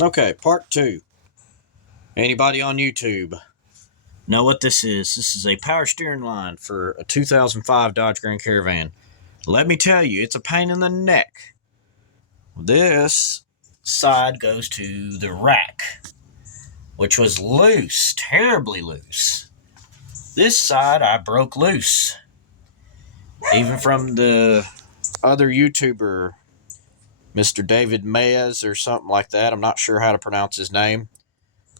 Okay, part two. Anybody on YouTube know what this is? This is a power steering line for a 2005 Dodge Grand Caravan. Let me tell you, it's a pain in the neck. This side goes to the rack, which was loose, terribly loose. This side I broke loose. Even from the other YouTuber, Mr. David Mez or something like that. I'm not sure how to pronounce his name.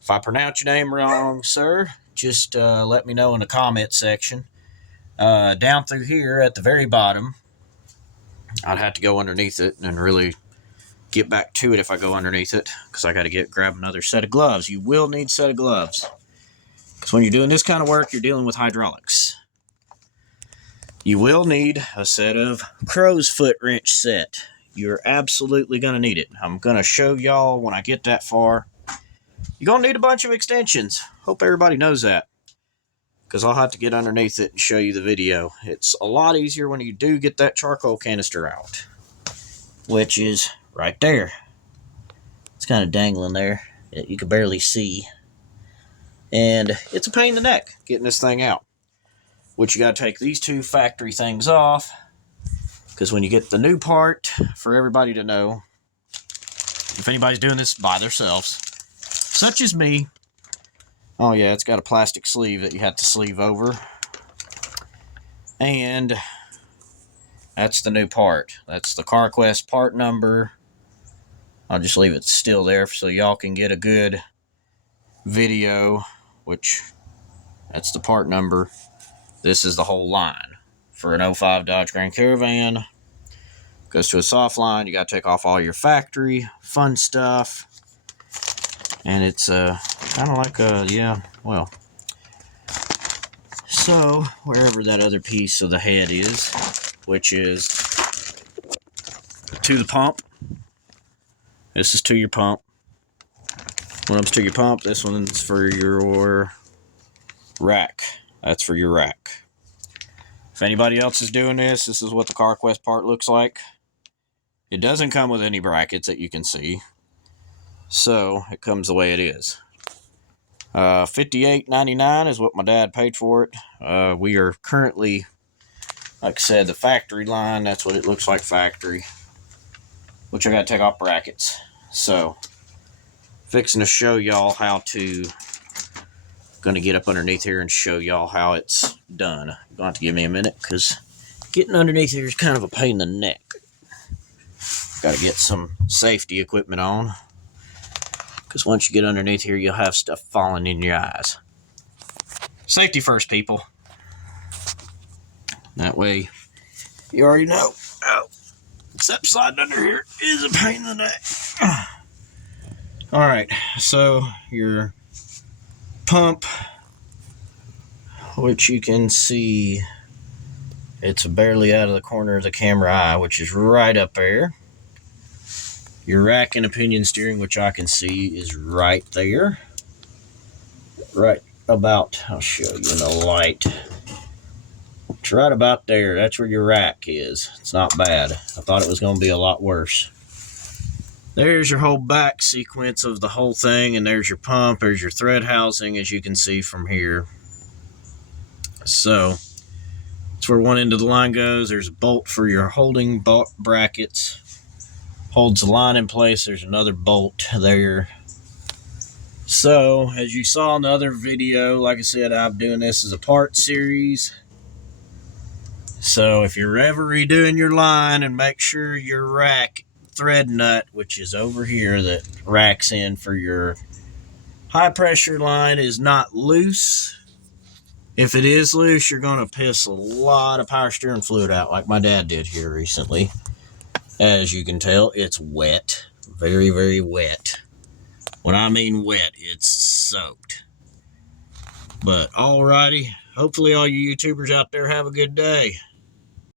If I pronounce your name wrong, sir, just let me know in the comment section. Down through here at the very bottom, I'd have to go underneath it and really get back to it if I go underneath it, because I got to grab another set of gloves. You will need a set of gloves, because when you're doing this kind of work, you're dealing with hydraulics. You will need a set of crow's foot wrench set. You're absolutely going to need it. I'm going to show y'all when I get that far. You're going to need a bunch of extensions. Hope everybody knows that, because I'll have to get underneath it and show you the video. It's a lot easier when you do get that charcoal canister out, which is right there. It's kind of dangling there. You can barely see. And it's a pain in the neck getting this thing out, which you got to take these two factory things off, because when you get the new part, for everybody to know, if anybody's doing this by themselves, such as me, oh yeah, it's got a plastic sleeve that you have to sleeve over, and that's the new part. That's the CarQuest part number. I'll just leave it still there so y'all can get a good video, which that's the part number. This is the whole line for an 05 Dodge Grand Caravan. Goes to a soft line. You got to take off all your factory fun stuff. And it's kind of like so wherever that other piece of the head is, which is to the pump. This is to your pump. One of them's to your pump. This one's for your rack. That's for your rack. If anybody else is doing this, this is what the CarQuest part looks like. It doesn't come with any brackets that you can see, so it comes the way it is. $58.99 is what my dad paid for it. We are currently, like I said, the factory line. That's what it looks like, factory, which I got to take off brackets. So, fixing to show y'all how to, going to get up underneath here and show y'all how it's done. You're going to have to give me a minute, because getting underneath here is kind of a pain in the neck. Got to get some safety equipment on, because once you get underneath here, you'll have stuff falling in your eyes. Safety first, people. That way, you already know. Oh, except sliding under here is a pain in the neck. Alright, so your pump, which you can see, it's barely out of the corner of the camera eye, which is right up there. Your rack and pinion steering, which I can see, is right there. Right about, I'll show you in the light. It's right about there. That's where your rack is. It's not bad. I thought it was going to be a lot worse. There's your whole back sequence of the whole thing, and there's your pump. There's your thread housing, as you can see from here. So, that's where one end of the line goes. There's a bolt for your holding brackets. Holds the line in place. There's another bolt there. So, as you saw in the other video, like I said, I'm doing this as a part series. So, if you're ever redoing your line, and make sure your rack thread nut, which is over here, that racks in for your high pressure line, is not loose. If it is loose, you're going to piss a lot of power steering fluid out, like my dad did here recently. As you can tell, it's wet. Very, very wet. When I mean wet, it's soaked. But alrighty, hopefully all you YouTubers out there have a good day.